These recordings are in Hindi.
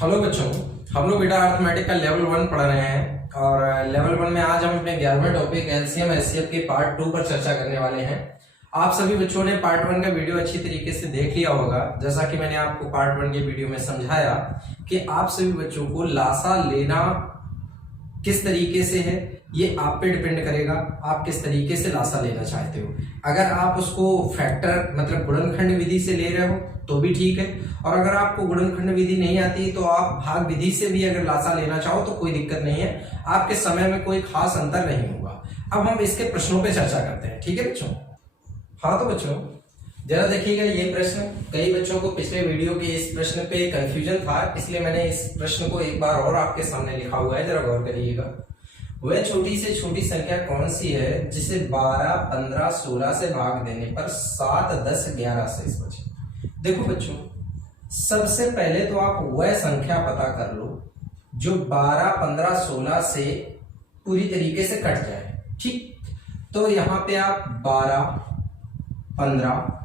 हेलो बच्चों, हम लोग बेटा अर्थमेटिक का लेवल 1 पढ़ रहे हैं और लेवल 1 में आज हम अपने 11वें टॉपिक एलसीएम एचसीएफ के पार्ट 2 पर चर्चा करने वाले हैं। आप सभी बच्चों ने पार्ट 1 का वीडियो अच्छी तरीके से देख लिया होगा। जैसा कि मैंने आपको पार्ट 1 के वीडियो में समझाया कि आप सभी बच्चों को लासा लेना किस तरीके से है ये आप पे डिपेंड करेगा, आप किस तरीके से लासा लेना चाहते हो। अगर आप उसको फैक्टर मतलब गुणनखंड विधि से ले रहे हो तो भी ठीक है, और अगर आपको गुणनखंड विधि नहीं आती तो आप भाग विधि से भी अगर लासा लेना चाहो तो कोई दिक्कत नहीं है, आपके समय में कोई खास अंतर नहीं होगा। अब हम इसके प्रश्नों पे चर्चा करते हैं, ठीक है बच्चों। हाँ तो बच्चों जरा देखिएगा ये प्रश्न, कई बच्चों को पिछले वीडियो के इस प्रश्न पे कंफ्यूजन था, इसलिए मैंने इस प्रश्न को एक बार और आपके सामने लिखा हुआ है, जरा गौर करिएगा। वह छोटी से छोटी संख्या कौन सी है जिसे 12, 15, 16 से भाग देने पर 7, 10, 11 शेष बचे। देखो बच्चों, सबसे पहले तो आप वह संख्या पता कर लो जो 12, 15, 16 से पूरी तरीके से कट जाए, ठीक। तो यहां पे आप 12, 15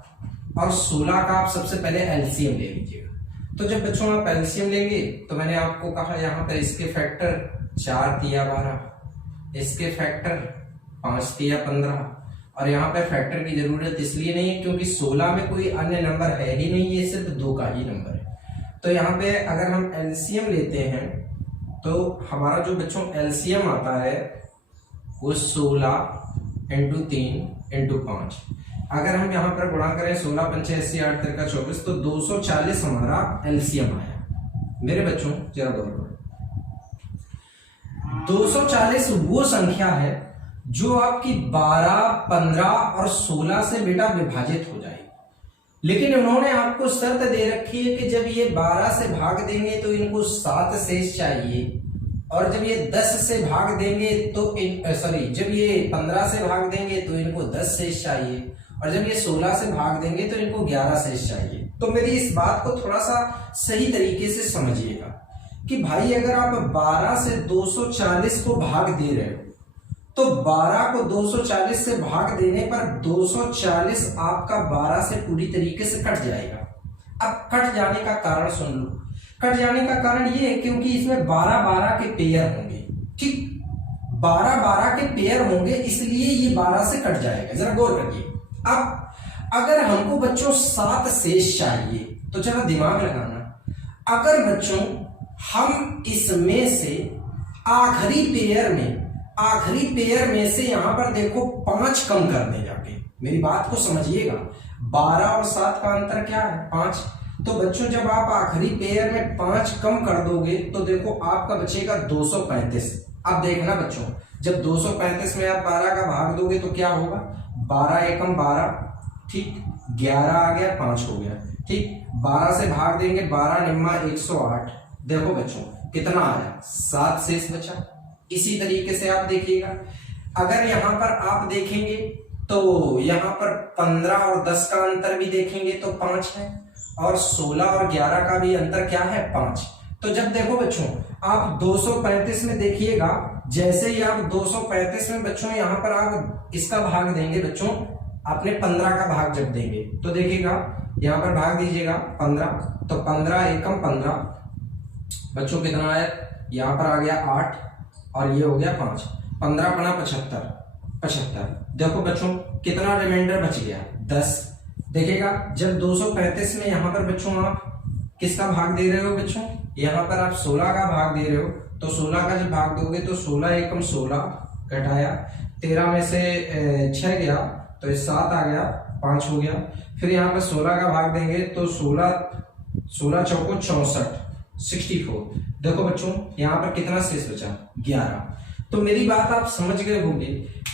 और 16 का आप सबसे पहले एलसीएम ले लीजिएगा। तो जब बच्चों आप एलसीएम लेंगे तो मैंने आपको कहा यहां पर इसके फैक्टर 4 तिया 12, इसके फैक्टर 5 तिया 15, और यहाँ पे फैक्टर की जरूरत इसलिए नहीं है क्योंकि 16 में कोई अन्य नंबर है ही नहीं, ये सिर्फ 2 का ही नंबर है। तो यहाँ पे अगर हम एलसीएम लेते हैं तो हमारा जो बच्चों एलसीएम आता है वो 16 इंटू 3 इंटू 5। अगर हम यहाँ पर गुणा करें 16 पंचे 80, 8 तिरका 24, तो 240 हमारा एलसीएम आया। मेरे बच्चों जरा गौर करो, 240 वो संख्या है जो आपकी 12, 15 और 16 से बेटा विभाजित हो जाएगी। लेकिन उन्होंने आपको शर्त दे रखी है कि जब ये 12 से भाग देंगे तो इनको 7 शेष चाहिए, और जब ये 10 से भाग देंगे तो जब ये 15 से भाग देंगे तो इनको 10 शेष चाहिए, और जब ये 16 से भाग देंगे तो इनको 11 शेष चाहिए। तो मेरी इस बात को थोड़ा सा सही तरीके से समझिएगा कि भाई अगर आप 12 से 240 को भाग दे रहे हो तो 12 को 240 से भाग देने पर 240 आपका 12 से पूरी तरीके से कट जाएगा। अब कट जाने का कारण सुन लो, कट जाने का कारण ये है क्योंकि इसमें 12-12 के पेयर होंगे, ठीक। 12-12 के पेयर होंगे इसलिए ये 12 से कट जाएगा, जरा गौर करिए। अब अगर हमको बच्चों 7 शेष चाहिए तो जरा दिमाग लगाना, अगर बच्चों हम इसमें से आखिरी पेयर में से यहां पर देखो 5 कम कर दें जाके, मेरी बात को समझिएगा। 12 और 7 का अंतर क्या है? 5। तो बच्चों जब आप आखिरी पेयर में 5 कम कर दोगे तो देखो आपका बचेगा 235। अब देखना बच्चों, जब 235 में आप 12 का भाग दोगे तो क्या होगा? 12 एकम 12, ठीक, 11 आ गया, 5 हो गया, ठीक। 12 से भाग देंगे, 12 निम्मा 108। देखो बच्चों कितना आया? 7 शेष बचा। इसी तरीके से आप देखिएगा, अगर यहां पर आप देखेंगे तो यहां पर 15 और 10 का अंतर भी देखेंगे तो 5 है, और 16 और 11 का भी अंतर क्या है? 5। तो जब देखो बच्चों आप 235 में देखिएगा, जैसे ही आप 235 में बच्चों यहां पर आप इसका भाग देंगे, बच्चों आपने 15 का भाग जब देंगे तो देखिएगा यहां पर भाग दीजिएगा 15, तो 15 एकम 15 बच्चों कितना आया? यहां पर आ गया 8 और ये हो गया 5, 15 बना 75। देखो बच्चों कितना रिमाइंडर बच गया? 10। देखिएगा जब 235 में यहां पर बच्चों आप किसका भाग दे रहे हो? बच्चों यहां पर आप 16 का भाग दे रहे हो, तो 16 का जब भाग दोगे तो 16 एकम 16 घटाया, 13 में से 6 गया तो 7 आ गया, 5 हो गया। फिर यहाँ पर 16 का भाग देंगे तो 16 चौको 64, 64। देखो बच्चों यहाँ पर कितना शेष बचा? 11। तो मेरी बात आप समझ गए होंगे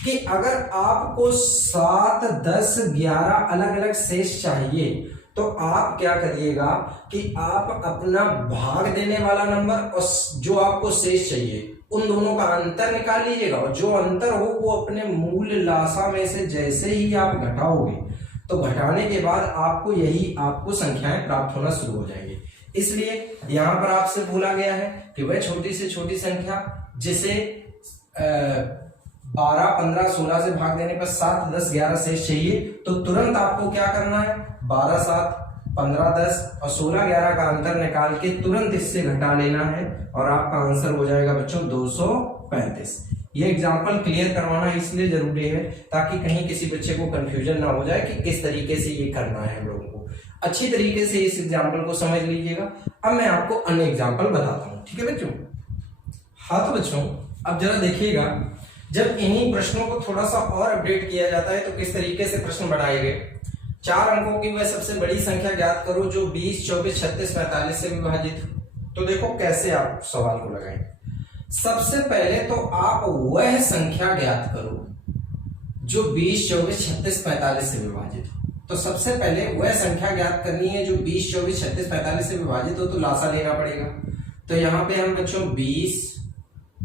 कि अगर आपको 7, 10, 11 अलग अलग शेष चाहिए तो आप क्या करिएगा कि आप अपना भाग देने वाला नंबर और जो आपको शेष चाहिए उन दोनों का अंतर निकाल लीजिएगा, और जो अंतर हो वो अपने मूल लासा में से जैसे ही आप घटाओगे तो घटाने के बाद आपको संख्याएं प्राप्त होना शुरू हो जाएंगी। इसलिए यहां पर आपसे बोला गया है कि वह छोटी से छोटी संख्या जिसे 12, 15, 16 से भाग देने पर 7, 10, 11 शेष चाहिए, तो तुरंत आपको क्या करना है? 12, 7 15 10 और 16 11 का अंतर निकाल के तुरंत इससे घटा लेना है और आपका आंसर हो जाएगा बच्चों 235। ये एग्जाम्पल क्लियर करवाना इसलिए जरूरी है ताकि कहीं किसी बच्चे को कंफ्यूजन ना हो जाए कि किस तरीके से ये करना है। हम लोगों को अच्छी तरीके से इस एग्जाम्पल को समझ लीजिएगा। अब मैं आपको अन्य एग्जाम्पल बताता हूँ, ठीक है बच्चों। हाँ तो बच्चों अब जरा देखिएगा, जब इन्हीं प्रश्नों को थोड़ा सा और अपडेट किया जाता है तो किस तरीके से प्रश्न बनाए गए। 4 अंकों की वह सबसे बड़ी संख्या ज्ञात करो जो 20 24 36 45 से विभाजित। तो देखो कैसे आप सवाल को लगाएंगे। सबसे पहले तो आप वह संख्या ज्ञात करो जो 20 24 36 45 से विभाजित हो। तो सबसे पहले वह संख्या ज्ञात करनी है जो 20 24 36 45 से विभाजित हो, तो लासा लेना पड़ेगा। तो यहाँ पे हम बच्चों 20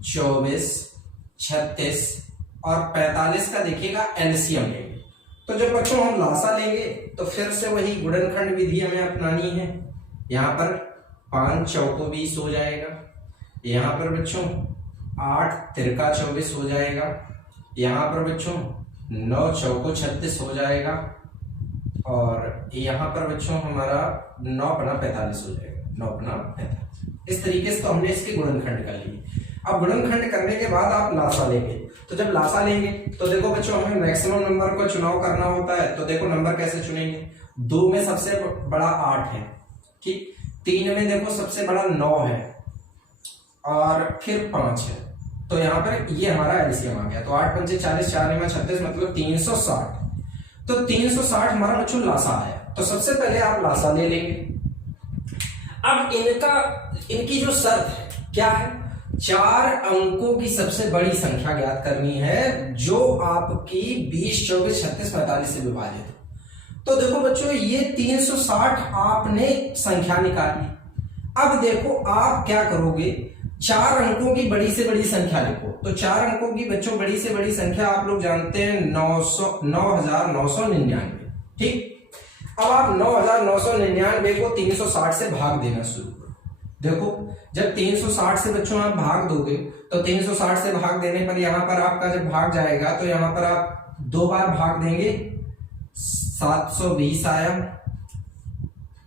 24 36 और 45 का देखिएगा एलसीएम लेंगे। तो जब बच्चों हम लासा लेंगे तो फिर से वही गुणनखंड विधि हमें अपनानी है। यहाँ पर 5 चौको 20 हो जाएगा, यहाँ पर बच्चों 8 तिरका 24 हो जाएगा, यहाँ पर बच्चों 9 चौको 36 हो जाएगा और यहाँ पर बच्चों हमारा 9 पना 45 हो जाएगा, 9 पना 45। इस तरीके से तो हमने इसके गुणनखंड कर लिए। अब गुणनखंड करने के बाद आप लासा लेंगे। तो जब लासा लेंगे तो देखो बच्चों हमें मैक्सिमम नंबर को चुनाव करना होता है। तो देखो नंबर कैसे चुनेंगे, 2 में सबसे बड़ा 8 है, ठीक, 3 में देखो सबसे बड़ा 9 है और फिर 5 है। तो यहाँ पर ये हमारा एलसीएम आ गया। तो 8 पंचे 40 4 में 36 मतलब 360। तो 360 हमारा बच्चों लासा आया। तो सबसे पहले आप लासा ले लेंगे। अब इनकी जो शर्त है क्या है, 4 अंकों की सबसे बड़ी संख्या ज्ञात करनी है जो आपकी 20 24 36 45 से विभाजित है। तो देखो बच्चों ये 360 आपने संख्या निकाली। अब देखो आप क्या करोगे, 4 अंकों की बड़ी से बड़ी संख्या लिखो। तो 4 अंकों की बच्चों बड़ी से बड़ी संख्या आप लोग जानते हैं 9999, ठीक। अब आप 9999 को 360 से भाग देना शुरू करो। देखो जब 360 से बच्चों आप भाग दोगे तो 360 से भाग देने पर यहां पर आपका जब भाग जाएगा तो यहां पर आप 2 बार भाग देंगे, 720 आया,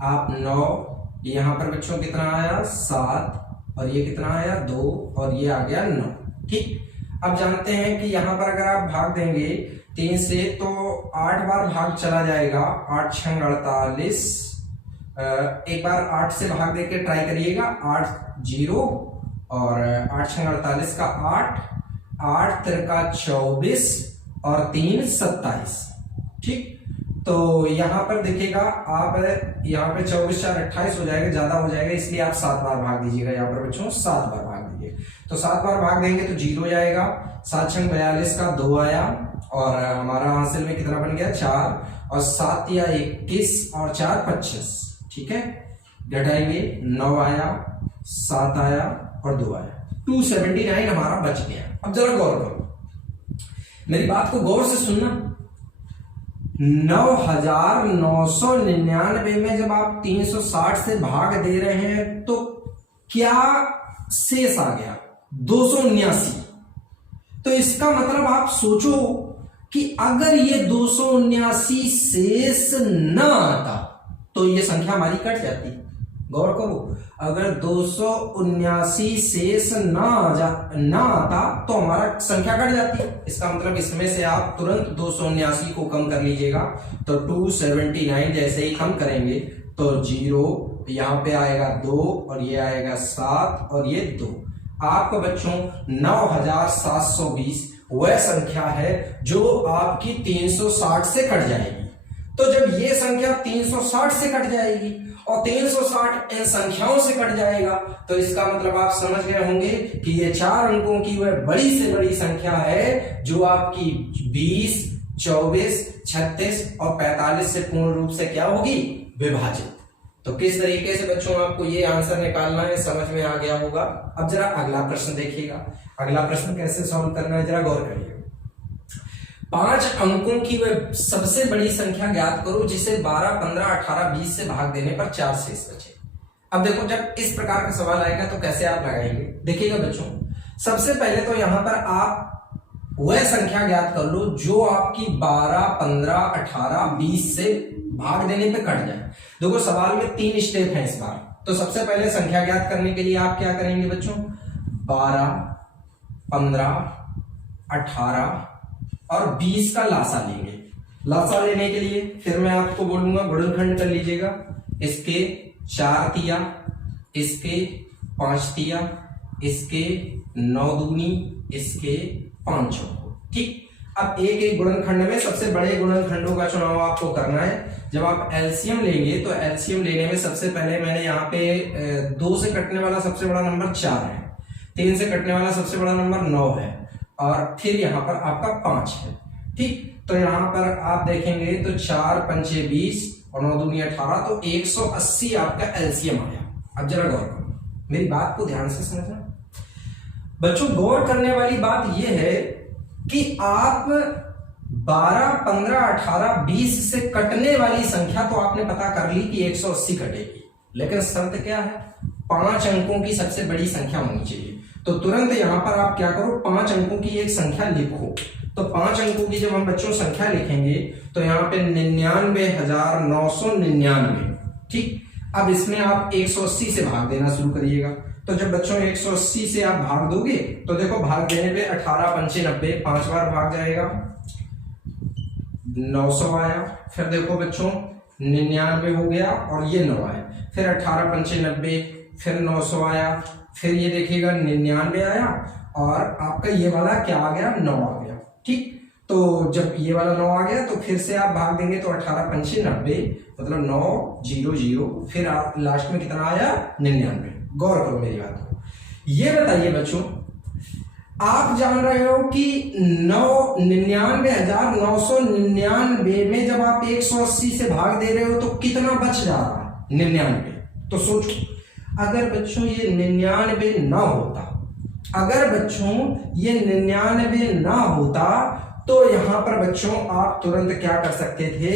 आप 9, यहां पर बच्चों कितना आया 7 और ये कितना आया 2 और ये आ गया 9, ठीक। अब जानते हैं कि यहां पर अगर आप भाग देंगे 3 से तो 8 बार भाग चला जाएगा, 8 6 48। एक बार 8 से भाग देके ट्राई करिएगा, 8 0 और 8 6 48 का 8, 8 तिरका 24 और 3 27, ठीक। तो यहाँ पर देखिएगा आप यहाँ पे 24 4 28 हो जाएगा, ज्यादा हो जाएगा इसलिए आप 7 बार भाग दीजिएगा। यहाँ पर बच्चों 7 बार भाग दीजिए। तो 7 बार भाग देंगे तो 0 जाएगा, 7 6 42 का 2 आया और हमारा हासिल में कितना बन गया 4 और 7 या 21 और 4 25, ठीक है। घटाएंगे 9 आया, 7 आया और 2 आया, 279 हमारा बच गया। अब जरा गौर करो, मेरी बात को गौर से सुनना। 9999 में जब आप 360 से भाग दे रहे हैं तो क्या शेष आ गया 279। तो इसका मतलब आप सोचो कि अगर ये 279 शेष न आता तो ये संख्या हमारी कट जाती। गौर करो, अगर 279 शेष ना आता तो हमारा संख्या कट जाती। इसका मतलब इसमें से आप तुरंत 279 को कम कर लीजिएगा। तो 279 जैसे ही कम करेंगे तो 0 यहाँ पे आएगा 2 और ये आएगा 7 और ये 2। आपको बच्चों 9720 वह संख्या है जो आपकी 360 से कट जाएगी। तो जब ये संख्या 360 से कट जाएगी और 360 इन संख्याओं से कट जाएगा तो इसका मतलब आप समझ गए होंगे कि ये 4 अंकों की वह बड़ी से बड़ी संख्या है जो आपकी 20 24 36 और 45 से पूर्ण रूप से क्या होगी, विभाजित। तो किस तरीके से बच्चों आपको ये आंसर निकालना है समझ में आ गया होगा। अब जरा अगला प्रश्न देखिएगा। अगला प्रश्न कैसे सॉल्व करना है जरा गौर करिए। 5 अंकों की वह सबसे बड़ी संख्या ज्ञात करो जिसे 12 15 18 20 से भाग देने पर 4 शेष बचे। अब देखो जब इस प्रकार का सवाल आएगा तो कैसे आप लगाएंगे, देखिएगा बच्चों। सबसे पहले तो यहां पर आप वह संख्या ज्ञात कर लो जो आपकी 12 15 18 20 से भाग देने पे कट जाए। देखो सवाल में 3 स्टेप हैं इस बार। तो सबसे पहले संख्या ज्ञात करने के लिए आप क्या करेंगे बच्चों, 12, 15, 18 और 20 का लासा लेंगे। लासा लेने के लिए फिर मैं आपको बोलूंगा गुणनखंड कर लीजिएगा। इसके 4 तिया, इसके 5 तिया, इसके 9 दूनी, इसके 5 चौको। ठीक, अब एक एक गुणनखंड में सबसे बड़े गुणनखंडों का चुनाव आपको करना है। जब आप एलसीएम लेंगे तो एलसीएम लेने में सबसे पहले मैंने यहाँ पे 2 से कटने वाला सबसे बड़ा नंबर 4 है, 3 से कटने वाला सबसे बड़ा नंबर 9 है और फिर यहाँ पर आपका 5 है। ठीक, तो यहाँ पर आप देखेंगे तो 4 पंचे 20 और 9 दूनी 18, तो 180 आपका एलसीएम आया। अब जरा गौर करो, मेरी बात को ध्यान से समझना बच्चों। गौर करने वाली बात यह है कि आप 12, 15, 18, 20 से कटने वाली संख्या तो आपने पता कर ली कि 180 कटेगी, लेकिन शर्त क्या है, 5 अंकों की सबसे बड़ी संख्या होनी चाहिए। तो तुरंत यहां पर आप क्या करो, 5 अंकों की एक संख्या लिखो। तो 5 अंकों की जब हम बच्चों संख्या लिखेंगे तो यहाँ पे 99,999। ठीक, अब इसमें आप 180 से भाग देना शुरू करिएगा। तो जब बच्चों 180 से आप भाग दोगे तो देखो भाग देने पे 18 पंचे 90, 5 बार भाग जाएगा, 900 आया। फिर देखो बच्चों 99 हो गया और ये 9 आया, फिर 18 पंचे 90, फिर 900 आया, फिर ये देखिएगा 99 आया और आपका ये वाला क्या आ गया, 9 आ गया। ठीक, तो जब ये वाला 9 आ गया तो फिर से आप भाग देंगे तो 18 पंचे 90, मतलब 900, फिर आप लास्ट में कितना आया, 99। गौर करो मेरी बात को। ये बताइए बच्चों, आप जान रहे हो कि 99,999 में जब आप 180 से भाग दे रहे हो तो कितना बच जा रहा है, 99। तो सोचो अगर बच्चों ये 99 ना होता, अगर बच्चों ये 99 ना होता तो यहां पर बच्चों आप तुरंत क्या कर सकते थे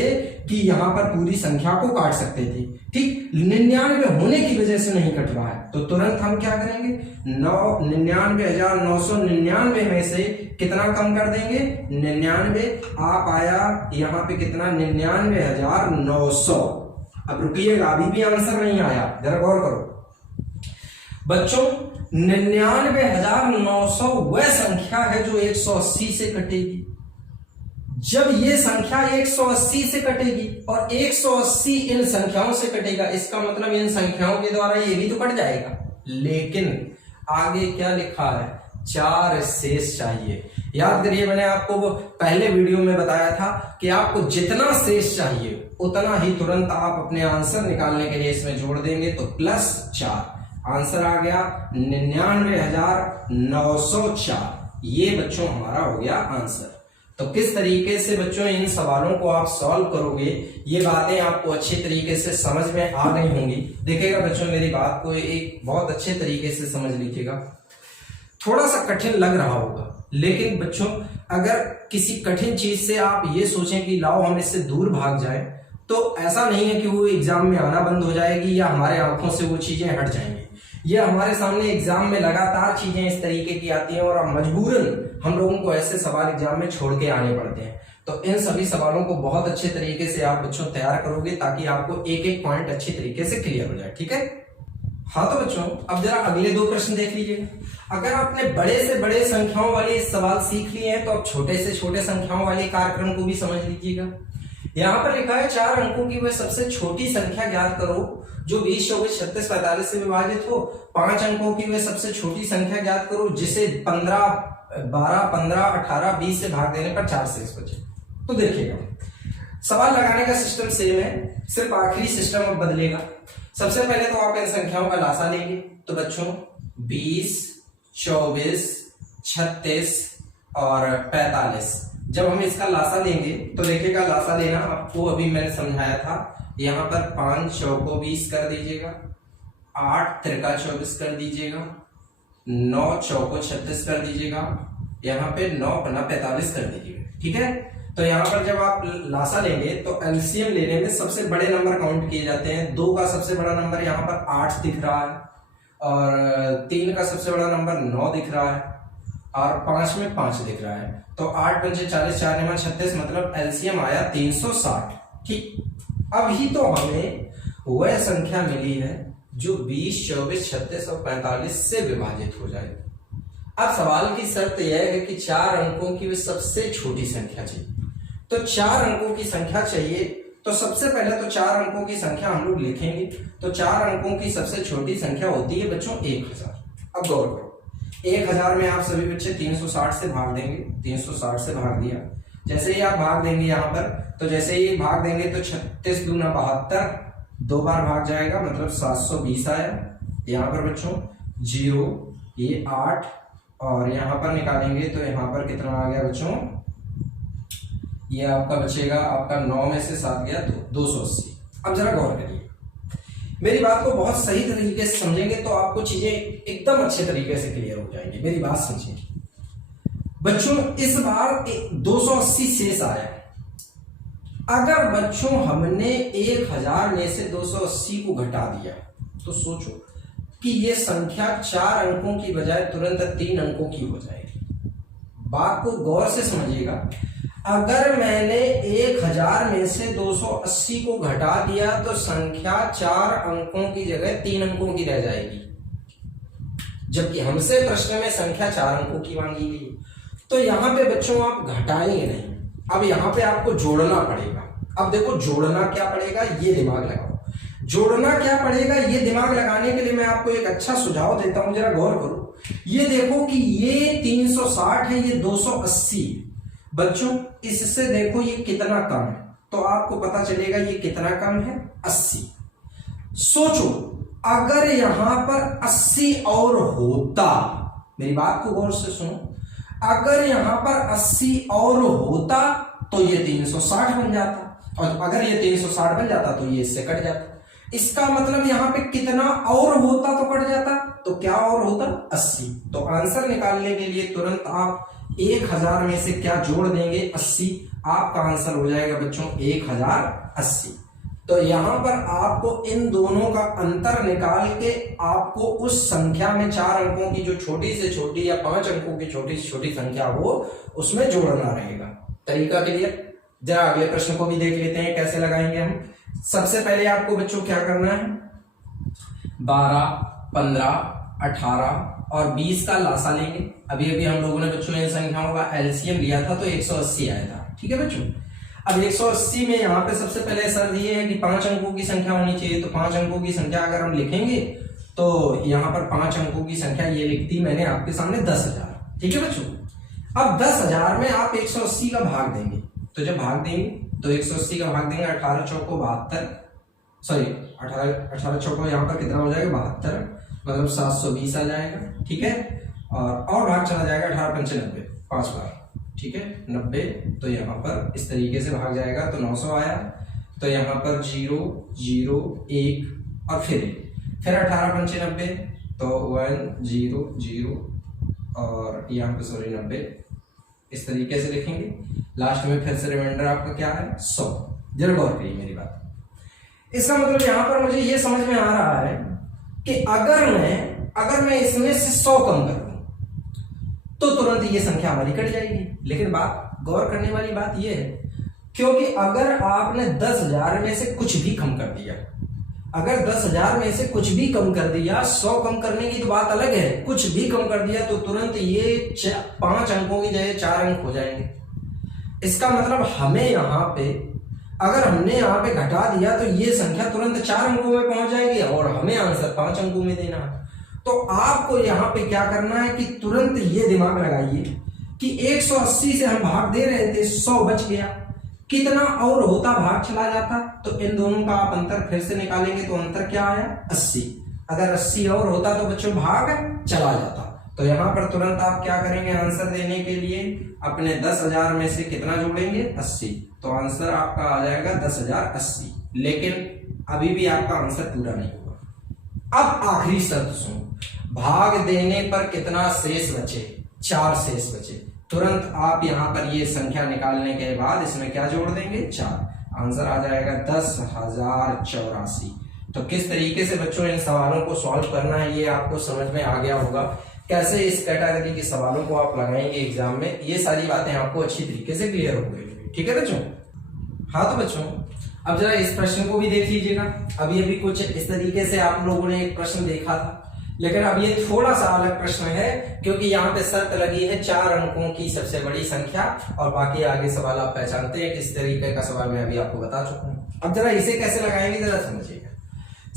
कि यहां पर पूरी संख्या को काट सकते थे। ठीक, 99 होने की वजह से नहीं कट रहा है तो तुरंत हम क्या करेंगे, 99,999 में से कितना कम कर देंगे, 99। आप आया यहां पे कितना, 99,900। अब रुकिएगा, अभी भी आंसर नहीं आया, जरा गौर करो बच्चों। 99,900 वह संख्या है जो 180 से कटेगी। जब ये संख्या 180 से कटेगी और 180 इन संख्याओं से कटेगा, इसका मतलब इन संख्याओं के द्वारा ये भी तो कट जाएगा। लेकिन आगे क्या लिखा है, 4 शेष चाहिए। याद करिए, मैंने आपको वो पहले वीडियो में बताया था कि आपको जितना शेष चाहिए उतना ही तुरंत आप अपने आंसर निकालने के लिए इसमें जोड़ देंगे, तो +4 आंसर आ गया 99,904। ये बच्चों हमारा हो गया आंसर। तो किस तरीके से बच्चों इन सवालों को आप सॉल्व करोगे, ये बातें आपको अच्छी तरीके से समझ में आ गई होंगी। देखिएगा बच्चों, मेरी बात को एक बहुत अच्छे तरीके से समझ लीजिएगा। थोड़ा सा कठिन लग रहा होगा, लेकिन बच्चों अगर किसी कठिन चीज से आप ये सोचें कि लाओ हम इससे दूर भाग जाएं, तो ऐसा नहीं है कि वो एग्जाम में आना बंद हो जाएगी या हमारे आंखों से वो चीजें हट जाएंगी। ये हमारे सामने एग्जाम में लगातार चीजें इस तरीके की आती हैं और मजबूरन हम लोगों को ऐसे सवाल एग्जाम में छोड़ के आने पड़ते हैं। तो इन सभी सवालों को बहुत अच्छे तरीके से आप बच्चों तैयार करोगे ताकि आपको एक एक पॉइंट अच्छी तरीके से क्लियर हो जाए। ठीक है, हाँ तो बच्चों अब जरा अगले 2 प्रश्न देख लीजिएगा। अगर आपने बड़े से बड़े संख्याओं वाले सवाल सीख लिए हैं तो अब छोटे से छोटे संख्याओं वाले कार्यक्रम को भी समझ लीजिएगा। यहाँ पर लिखा है 4 अंकों की वह सबसे छोटी संख्या ज्ञात करो जो 20, 24, 36, 45 से विभाजित हो। 5 अंकों की वह सबसे छोटी संख्या ज्ञात करो जिसे 12, 15, 18, 20 से भाग देने पर 4 शेष बचे। तो देखिएगा सवाल लगाने का सिस्टम सेम है, सिर्फ आखिरी सिस्टम अब बदलेगा। सबसे पहले तो आप इन संख्याओं का लासा लेंगे। तो बच्चों 20, 24, 36 और 45, जब हम इसका लासा लेंगे तो देखिएगा लासा लेना आपको अभी मैंने समझाया था। यहाँ पर 5 चौको 20 कर दीजिएगा, 8 त्रिका 24 कर दीजिएगा, 9 चौको 36 कर दीजिएगा, यहाँ पे 9 पन्ना 45 कर दीजिएगा। ठीक है, तो यहाँ पर जब आप लासा लेंगे तो एलसीएम लेने में सबसे बड़े नंबर काउंट किए जाते हैं। 2 का सबसे बड़ा नंबर यहाँ पर 8 दिख रहा है और 3 का सबसे बड़ा नंबर 9 दिख रहा है और 5 में 5 दिख रहा है। तो 8 पंचे 40, 4 9 36, मतलब एलसीएम आया 360। ठीक, अभी तो हमें वह संख्या मिली है जो 20, 24, 36 और 45 से विभाजित हो जाए। अब सवाल की शर्त यह है कि 4 अंकों की सबसे छोटी संख्या चाहिए। तो 4 अंकों की संख्या चाहिए, तो सबसे पहले तो 4 अंकों की संख्या हम लोग लिखेंगे। तो 4 अंकों की सबसे छोटी संख्या होती है बच्चों 1000। अब गौर करो, 1000 में आप सभी बच्चे 360 से भाग देंगे। 360 से भाग दिया, जैसे ही आप भाग देंगे यहाँ पर, तो जैसे ही भाग देंगे तो 36 दूना 72, 2 बार भाग जाएगा, मतलब 720 आया। यहाँ पर बच्चों 0, ये 8, और यहाँ पर निकालेंगे तो यहाँ पर कितना आ गया बच्चों, ये आपका बचेगा, आपका 9 में से 7 गया तो 280। अब जरा गौर करिए, मेरी बात को बहुत सही तरीके से समझेंगे तो आपको चीजें एकदम अच्छे तरीके से क्लियर हो जाएंगी। मेरी बात समझिए बच्चों, इस बार 280 शेष आया। अगर बच्चों हमने 1000 में से 280 को घटा दिया तो सोचो कि ये संख्या 4 अंकों की बजाय तुरंत 3 अंकों की हो जाएगी। बात को गौर से समझिएगा, अगर मैंने 1000 में से 280 को घटा दिया तो संख्या 4 अंकों की जगह 3 अंकों की रह जाएगी, जबकि हमसे प्रश्न में संख्या 4 अंकों की मांगी गई। तो यहां पे बच्चों आप घटाएंगे नहीं, अब यहां पे आपको जोड़ना पड़ेगा। अब देखो जोड़ना क्या पड़ेगा, ये दिमाग लगाओ। जोड़ना क्या पड़ेगा, ये दिमाग लगाने के लिए मैं आपको एक अच्छा सुझाव देता हूं, जरा गौर करो। ये देखो कि ये 360 है, ये 280 बच्चों, इससे देखो ये कितना कम है, तो आपको पता चलेगा ये कितना कम है, 80। सोचो अगर यहां पर 80 और होता, मेरी बात को गौर से सुनो, अगर यहां पर 80 और होता तो ये 360 बन जाता, और अगर ये 360 बन जाता तो ये इससे कट जाता। इसका मतलब यहां पे कितना और होता तो कट जाता, तो क्या और होता, 80। तो आंसर निकालने के लिए तुरंत आप 1000 में से क्या जोड़ देंगे, 80। आपका आंसर हो जाएगा बच्चों 1080। तो यहां पर आपको इन दोनों का अंतर निकाल के आपको उस संख्या में 4 अंकों की जो छोटी से छोटी या 5 अंकों की छोटी से छोटी संख्या हो उसमें जोड़ना रहेगा। तरीका क्लियर? जरा अगले प्रश्न को भी देख लेते हैं कैसे लगाएंगे हम। सबसे पहले आपको बच्चों क्या करना है, 12, 15, 18 और 20 का लासा लेंगे। अभी अभी हम लोगों ने बच्चों इन संख्याओं का एलसीएम लिया था तो 180 आया था, ठीक है बच्चों। अब 180 में यहाँ पे सबसे पहले शर्त ये है कि 5 अंकों की संख्या होनी चाहिए। तो 5 अंकों की संख्या अगर हम लिखेंगे तो यहाँ पर 5 अंकों की संख्या ये लिखती मैंने आपके सामने 10,000, ठीक है बच्चों। अब 10,000 में आप 180 का भाग देंगे, तो जब भाग देंगे तो 180 का भाग देंगे 18 चौको 72, सॉरी 18 चौको यहाँ पर कितना हो जाएगा 72, मतलब 720 आ जाएगा, ठीक है। और भाग चला जाएगा 18 पंचे 90, 5 बार, ठीक है 90। तो यहाँ पर इस तरीके से भाग जाएगा तो 900 आया। तो यहाँ पर 0, 0, 1 और फिर 18 पंचे 90, तो 1, 0, 0 और यहाँ पे सॉरी 90, इस तरीके से लिखेंगे। लास्ट में फिर से रिमाइंडर आपका क्या है 100। जरूर गौर करिए मेरी बात। इसका मतलब यहाँ पर मुझे ये समझ में आ रहा है कि अगर मैं इसमें से 100 कम कर दूं तो तुरंत ये संख्या हमारी कट जाएगी। लेकिन बात गौर करने वाली बात ये है, क्योंकि अगर आपने 10,000 में से कुछ भी कम कर दिया, अगर 10,000 में से कुछ भी कम कर दिया, 100 कम करने की तो बात अलग है, कुछ भी कम कर दिया तो तुरंत ये 5 अंकों की जगह 4 अंक हो जाएंगे। इसका मतलब हमें यहाँ पे अगर हमने यहाँ पे घटा दिया तो ये संख्या तुरंत 4 अंकों में पहुंच जाएगी और हमें आंसर 5 अंकों में देना है। तो आपको यहाँ पे क्या करना है कि तुरंत ये दिमाग लगाइए कि 180 से हम भाग दे रहे थे, 100 बच गया, कितना और होता भाग चला जाता, तो इन दोनों का आप अंतर फिर से निकालेंगे तो अंतर क्या आया 80। अगर 80 और होता तो बच्चों भाग चला जाता। तो यहाँ पर तुरंत आप क्या करेंगे, आंसर देने के लिए अपने 10,000 में से कितना जोड़ेंगे 80, तो आंसर आपका आ जाएगा 10,080। लेकिन अभी भी आपका आंसर पूरा नहीं हुआ। अब आखिरी शर्त सुनो, भाग देने पर कितना शेष बचे, 4 शेष बचे। तुरंत आप यहाँ पर ये संख्या निकालने के बाद इसमें क्या जोड़ देंगे 4, आंसर आ जाएगा 10,084। तो किस तरीके से बच्चों इन सवालों को सॉल्व करना है ये आपको समझ में आ गया होगा। कैसे इस कैटेगरी के सवालों को आप लगाएंगे एग्जाम में, ये सारी बातें आपको अच्छी तरीके से क्लियर हो गई, ठीक है बच्चों। हाँ तो बच्चों अब जरा इस प्रश्न को भी देख लीजिएगा। अभी अभी कुछ इस तरीके से आप लोगों ने एक प्रश्न देखा था, लेकिन अब ये थोड़ा सा अलग प्रश्न है, क्योंकि यहाँ पे शर्त लगी है 4 अंकों की सबसे बड़ी संख्या, और बाकी आगे सवाल आप पहचानते हैं। किस तरीके का सवाल मैं अभी आपको बता चुका हूँ। अब जरा इसे कैसे लगाएंगे जरा समझिएगा।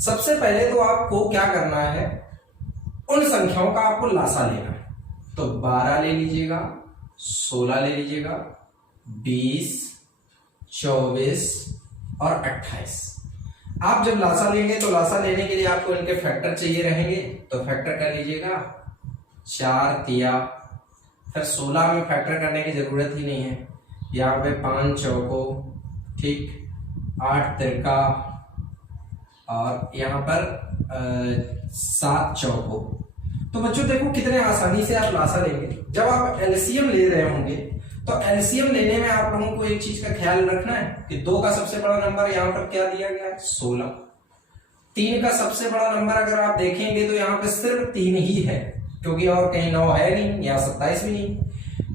सबसे पहले तो आपको क्या करना है, उन संख्याओं का आपको लासा लेना है। तो 12 ले लीजिएगा, 16 ले लीजिएगा, 20, 24 और 28। आप जब लासा लेंगे तो लासा लेने के लिए आपको इनके फैक्टर चाहिए रहेंगे, तो फैक्टर कर लीजिएगा। 4 तिया, फिर 16 में फैक्टर करने की जरूरत ही नहीं है। यहाँ पे 5 चौको, ठीक, 8 तिरका, और यहाँ पर 7 चौको। तो बच्चों देखो कितने आसानी से आप लासा लेंगे। जब आप एलसीएम ले रहे होंगे तो एलसीएम लेने में आप लोगों को एक चीज का ख्याल रखना है कि 2 का सबसे बड़ा नंबर यहाँ पर क्या दिया गया है, 16। 3 का सबसे बड़ा नंबर अगर आप देखेंगे तो यहाँ पे सिर्फ 3 ही है, क्योंकि और कहीं 9 है नहीं, यहाँ 27 भी नहीं।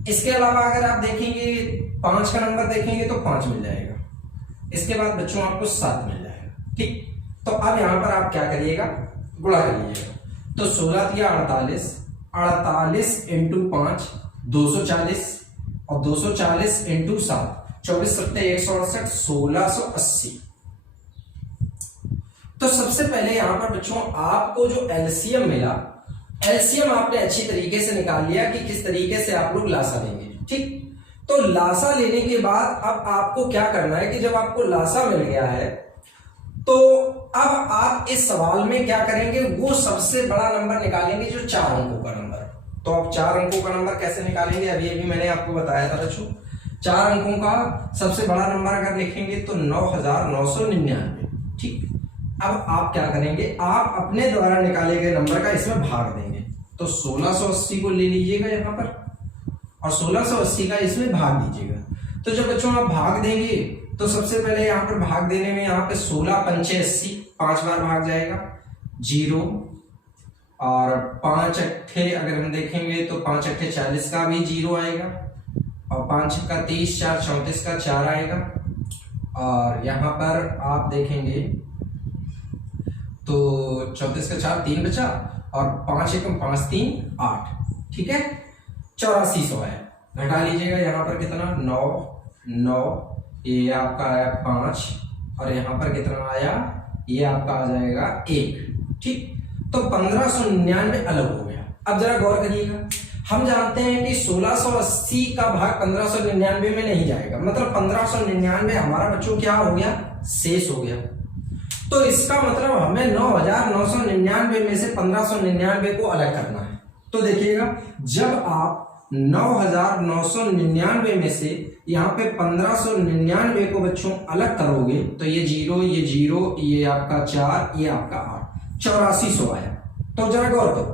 इसके अलावा अगर आप देखेंगे 5 का नंबर देखेंगे तो 5 मिल जाएगा। इसके बाद बच्चों आपको 7 मिल जाएगा, ठीक। तो अब यहाँ पर आप क्या करिएगा, गुणा करिएगा। तो 16 तिया 48, 48 इंटू 5 240, और 240 इंटू 7 24 सत्ते 168, 1680। तो सबसे पहले यहां पर बच्चों आपको जो एलसीएम मिला, एलसीएम आपने अच्छी तरीके से निकाल लिया कि किस तरीके से आप लोग लासा लेंगे, ठीक। तो लासा लेने के बाद अब आपको क्या करना है कि जब आपको लासा मिल गया है तो अब आप इस सवाल में क्या करेंगे, वो सबसे बड़ा नंबर निकालेंगे जो 4 अंकों का नंबर। तो आप 4 अंकों का नंबर कैसे निकालेंगे, अभी अभी मैंने आपको बताया था बच्चों। 4 अंकों का सबसे बड़ा नंबर अगर लिखेंगे तो 9999, ठीक। अब आप क्या करेंगे, आप अपने द्वारा निकाले गए नंबर का इसमें भाग देंगे। तो 1680 को ले लीजिएगा यहाँ पर, और 1680 का इसमें भाग दीजिएगा। तो जब बच्चों आप भाग देंगे तो सबसे पहले यहाँ पर भाग देने में यहाँ पे 16 पंचे 80, 5 बार भाग जाएगा, 0, और 5 अट्ठे अगर हम देखेंगे तो 5 अट्ठे 40 का भी 0 आएगा, और 5 का 30, 4 34 का 4 आएगा, और यहाँ पर आप देखेंगे तो 34 का 4 3 बचा, और 5 एकम 5 3 8, ठीक है। 8400 है, घटा लीजिएगा यहाँ पर कितना, 9 9, ये आपका आया 5, और यहाँ पर कितना आया, ये आपका आ जाएगा 1, ठीक। तो 1599 अलग हो गया। अब जरा गौर करिएगा, हम जानते हैं कि 1680 का भाग 1599 में नहीं जाएगा, मतलब 1599 हमारा बच्चों क्या हो गया, शेष हो गया। तो इसका मतलब हमें 9999 में से 1599 को अलग करना है। तो देखिएगा, जब आप 9999 में से यहाँ पे 1599 को बच्चों अलग करोगे तो ये 0, ये 0, ये आपका 4, ये आपका 8, 8400 आया। तो जरा गौर करो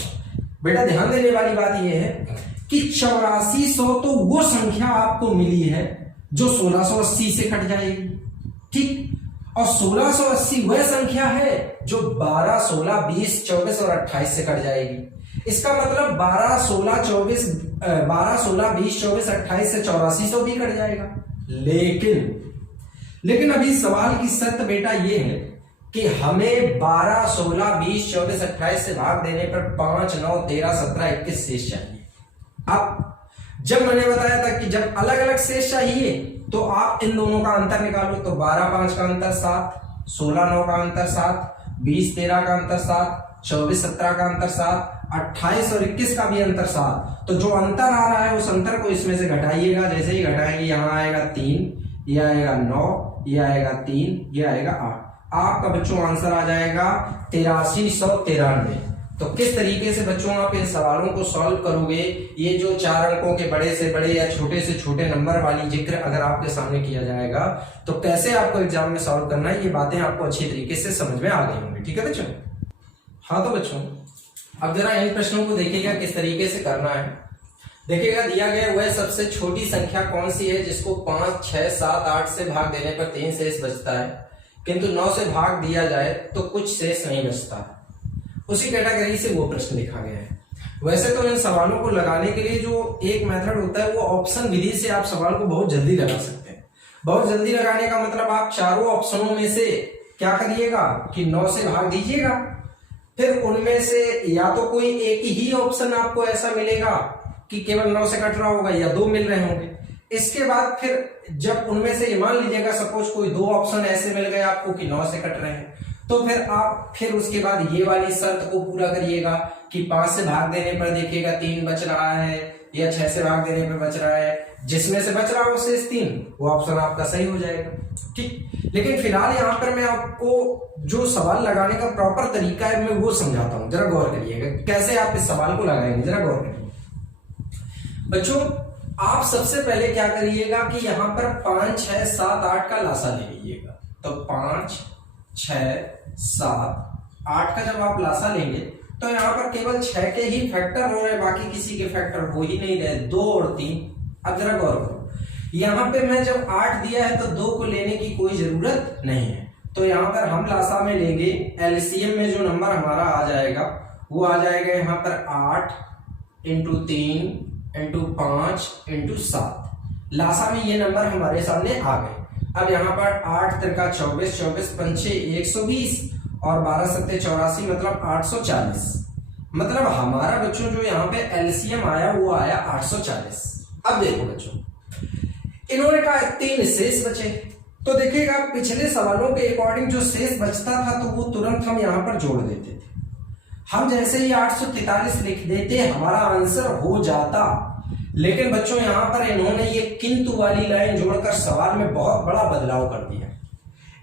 बेटा, ध्यान देने वाली बात ये है कि 8400 तो वो संख्या आपको मिली है जो 1680 से कट जाएगी, ठीक। और 1680 वह संख्या है जो 12, 16, 20, 24 और 28 से कट जाएगी। इसका मतलब 12, 16, 20, 24, 28 से 8400 भी कट जाएगा। लेकिन अभी सवाल की शर्त बेटा ये है कि हमें 12, 16, 20, 24, 28 से भाग देने पर 5, 9, 13, 17, 21 शेष चाहिए। अब जब मैंने बताया था कि जब अलग अलग शेष चाहिए तो आप इन दोनों का अंतर निकालो। तो 12, 5 का अंतर 7, 16, 9 का अंतर 7, 20, 13 का अंतर 7, 24, 17 का अंतर 7, 28 और 21 का भी अंतर 7। तो जो अंतर आ रहा है उस अंतर को इसमें से घटाइएगा। जैसे ही घटाएंगे यहाँ आएगा 3, ये आएगा 9, ये आएगा 3, ये आएगा 8। आपका बच्चों आंसर आ जाएगा 8393। तो किस तरीके से बच्चों आप इन सवालों को सॉल्व करोगे, ये जो 4 अंकों के बड़े से बड़े या छोटे से छोटे नंबर वाली जिक्र अगर आपके सामने किया जाएगा तो कैसे आपको एग्जाम में सॉल्व करना है, ये बातें आपको अच्छी तरीके से समझ में आ गई होंगी। ठीक है बच्चों। हाँ तो बच्चों अब जरा इन प्रश्नों को देखिएगा किस तरीके से करना है। देखिएगा दिया गया वह सबसे छोटी संख्या कौन सी है जिसको 5, 6, 7, 8 से भाग देने पर 3 शेष बचता है, किंतु 9 से भाग दिया जाए तो कुछ शेष नहीं बचता। उसी कैटेगरी से वो प्रश्न लिखा गया है। वैसे तो इन सवालों को लगाने के लिए जो एक मेथड होता है वो ऑप्शन विधि से आप सवाल को बहुत जल्दी लगा सकते हैं, बहुत जल्दी लगाने का मतलब आप चारों ऑप्शनों में से क्या करिएगा कि 9 से भाग दीजिएगा, फिर उनमें से या तो कोई एक ही ऑप्शन आपको ऐसा मिलेगा कि केवल 9 से कट रहा होगा या 2 मिल रहे होंगे। इसके बाद फिर जब उनमें से मान लीजिएगा सपोज कोई 2 ऑप्शन ऐसे मिल गए आपको कि 9 से कट रहे हैं, तो फिर आप फिर उसके बाद ये वाली शर्त को पूरा करिएगा कि 5 से भाग देने पर देखिएगा 3 बच रहा है या 6 से भाग देने पर बच रहा है, जिसमें से बच रहा हो शेष 3 वो ऑप्शन आपका सही हो जाएगा। ठीक, लेकिन फिलहाल यहाँ पर मैं आपको जो सवाल लगाने का प्रॉपर तरीका है मैं वो समझाता हूं, जरा गौर करिएगा कैसे आप इस सवाल को लगाएंगे, जरा गौर करिए बच्चों। आप सबसे पहले क्या करिएगा कि यहाँ पर 5, 6, 7, 8 का लासा ले लीजिएगा। तो 5, 6, 7, 8 का जब आप लासा लेंगे तो यहाँ पर केवल 6 के ही फैक्टर हो रहे, बाकी किसी के फैक्टर हो ही नहीं रहे, 2 और 3। अब जरा गौर करो, यहाँ पे मैं जब 8 दिया है तो 2 को लेने की कोई जरूरत नहीं है, तो यहाँ पर हम लासा में लेंगे, एलसीएम में जो नंबर हमारा आ जाएगा वो आ जाएगा यहाँ पर 8 इंटू 3 इंटू 5 इंटू 7। लासा में ये नंबर हमारे सामने आ गए। अब यहाँ पर 8 त्रिका 24, 24 पंचे 120 और 12 सत्ते 84 मतलब 840। मतलब हमारा बच्चों जो यहाँ पे एलसीएम आया वो आया 840। अब देखो बच्चों, इन्होंने कहा 3 शेष बचे, तो देखिएगा पिछले सवालों के अकॉर्डिंग जो शेष बचता था तो वो तुरंत हम यहाँ पर जोड़ देते थे। हम जैसे ही 843 लिख देते हमारा आंसर हो जाता, लेकिन बच्चों यहाँ पर इन्होंने ये किंतु वाली लाइन जोड़कर सवाल में बहुत बड़ा बदलाव कर दिया।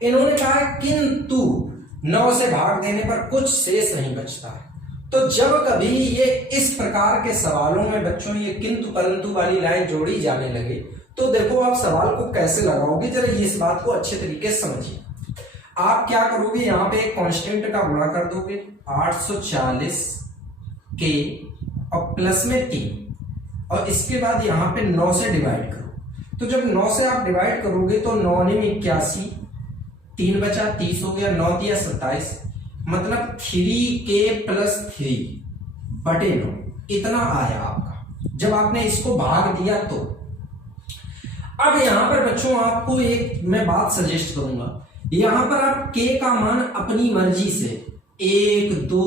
इन्होंने कहा किंतु 9 से भाग देने पर कुछ शेष नहीं बचता है। तो जब कभी ये इस प्रकार के सवालों में बच्चों ये किंतु परंतु वाली लाइन जोड़ी जाने लगे तो देखो आप सवाल को कैसे लगाओगे, जरा इस बात को अच्छे तरीके से समझिए। आप क्या करोगे, यहाँ पे एक कांस्टेंट का गुणा कर दोगे 840 के और प्लस में 3 और इसके बाद यहाँ पे 9 से डिवाइड करो। तो जब 9 से आप डिवाइड करोगे तो 9 ने 81, 3 बचा 30 हो गया, 9 दिया 27 मतलब 3k प्लस 3 बटे 9 इतना आया आपका जब आपने इसको भाग दिया। तो अब यहां पर बच्चों आपको एक मैं बात सजेस्ट करूंगा, यहां पर आप k का मान अपनी मर्जी से 1, 2,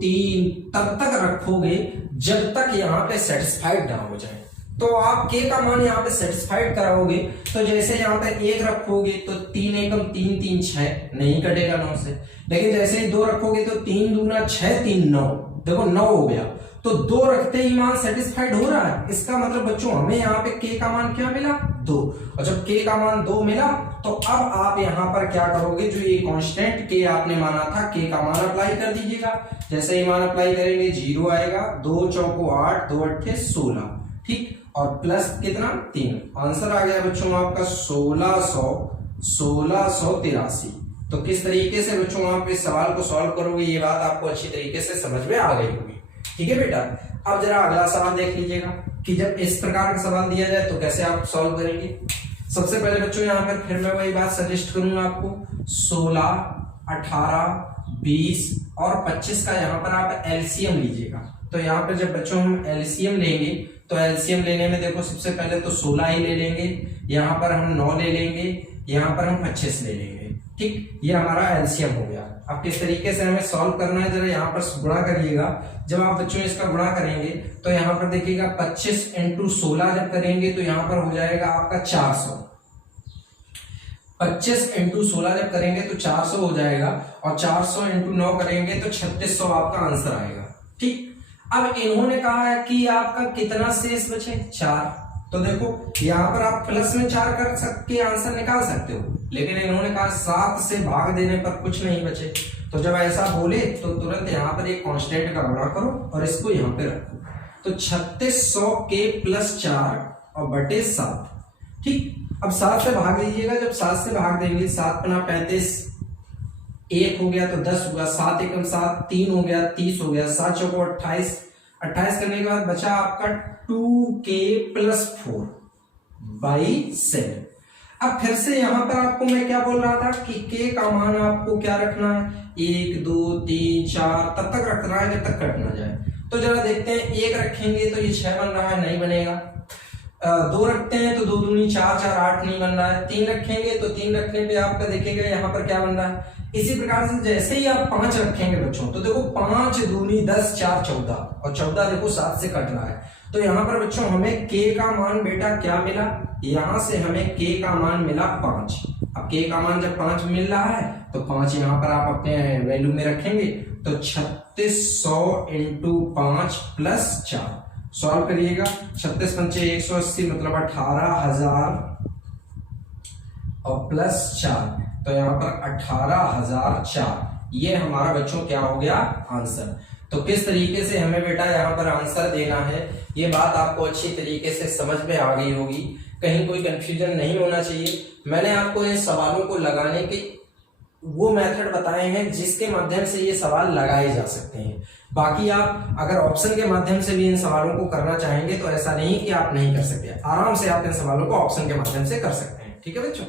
3 तब तक रखोगे जब तक यहां पे सेटिस्फाइड ना हो जाए। तो आप k का मान यहाँ पे सेटिस्फाइड कराओगे तो जैसे यहाँ पे 1 रखोगे तो 3 एकम 3, 3 6 नहीं कटेगा 9 से, लेकिन जैसे ही 2 रखोगे तो 3 दूना 6, 3 9, देखो 9 हो गया। तो 2 रखते ही मान सेटिस्फाइड हो रहा है, इसका मतलब बच्चों हमें यहाँ पे k का मान क्या मिला 2, और जब k का मान 2 मिला तो अब आप यहाँ पर क्या करोगे, जो ये कांस्टेंट k आपने माना था k का मान अप्लाई कर दीजिएगा। जैसे ही मान अप्लाई करेंगे 0 आएगा, 2 चौको 8, 2 अट्ठे 16, ठीक, और प्लस कितना 3, आंसर आ गया बच्चों आपका 1683। तो किस तरीके से बच्चों आप इस सवाल को सॉल्व करोगे ये बात आपको अच्छी तरीके से समझ में आ गई होगी। ठीक है बेटा, अब जरा अगला सवाल देख लीजिएगा कि जब इस प्रकार का सवाल दिया जाए तो कैसे आप सॉल्व करेंगे। सबसे पहले बच्चों यहाँ पर फिर मैं वही बात सजेस्ट करूंगा आपको, 16, 18, 20 और 25 का यहाँ पर आप एलसीएम लीजिएगा। तो यहाँ पर जब बच्चों हम एलसीएम लेंगे तो एलसीएम लेने में देखो सबसे पहले तो 16 ही ले लेंगे, यहाँ पर हम 9 ले लेंगे, यहाँ पर हम 25 ले लेंगे। ठीक, ये हमारा एलसीएम हो गया। अब किस तरीके से हमें सॉल्व करना है जरा यहाँ पर गुणा करिएगा। जब आप बच्चों इसका गुणा करेंगे तो यहाँ पर देखिएगा 25 इंटू 16 जब करेंगे तो यहाँ पर हो जाएगा आपका 400। 25 इंटू 16 जब करेंगे तो 400 हो जाएगा, और 400 इंटू 9 करेंगे तो 3600 आपका आंसर आएगा। ठीक, अब इन्होंने कहा है कि आपका कितना शेष बचे 4, तो देखो यहाँ पर आप प्लस में 4 कर सकते आंसर निकाल सकते हो, लेकिन इन्होंने कहा 7 से भाग देने पर कुछ नहीं बचे। तो जब ऐसा बोले तो तुरंत यहाँ पर एक कांस्टेंट का गुणा करो और इसको यहाँ पे रखो। तो 3600 के प्लस 4 और बटे 7। ठीक, अब 7 से भाग दीजिएगा। जब 7 से भाग देंगे 7 पना 35, 1 हो गया तो 10 होगा, 7 एकम 7, 3 हो गया 30 हो गया, 7 चौको 28। 28 करने के बाद बचा आपका 2k प्लस 4 बाई 7। अब फिर से यहां पर आपको मैं क्या बोल रहा था कि k का मान आपको क्या रखना है, 1, 2, 3, 4 तब तक रखना है जब तक कट ना जाए। तो जरा देखते हैं, 1 रखेंगे तो ये 6 बन रहा है, नहीं बनेगा। दो रखते हैं तो 2 दूनी 4, 4 8 नहीं बन रहा है। 3 रखेंगे तो 3 रखने पे आपका देखिएगा यहाँ पर क्या बन रहा है। इसी प्रकार से जैसे ही आप 5 रखेंगे बच्चों, तो देखो 5 दूनी 10, 4 14, और 14 देखो 7 से कट रहा है। तो यहाँ पर बच्चों हमें k का मान बेटा क्या मिला, यहाँ से हमें k का मान मिला 5। अब k का मान जब 5 मिल रहा है तो 5 यहाँ पर आप अपने वैल्यू में रखेंगे, तो 3600 इंटू 5 प्लस 4 सॉल्व करिएगा। 36 पंचे 180 मतलब 18,000 और प्लस 4, तो यहाँ पर 18,004, ये हमारा बच्चों क्या हो गया आंसर। तो किस तरीके से हमें बेटा यहाँ पर आंसर देना है, ये बात आपको अच्छी तरीके से समझ में आ गई होगी, कहीं कोई कंफ्यूजन नहीं होना चाहिए। मैंने आपको इन सवालों को लगाने के वो मेथड बताए हैं जिसके माध्यम से ये सवाल लगाए जा सकते हैं। बाकी आप अगर ऑप्शन के माध्यम से भी इन सवालों को करना चाहेंगे तो ऐसा नहीं कि आप नहीं कर सकते, आराम से आप इन सवालों को ऑप्शन के माध्यम से कर सकते हैं। ठीक है बच्चों।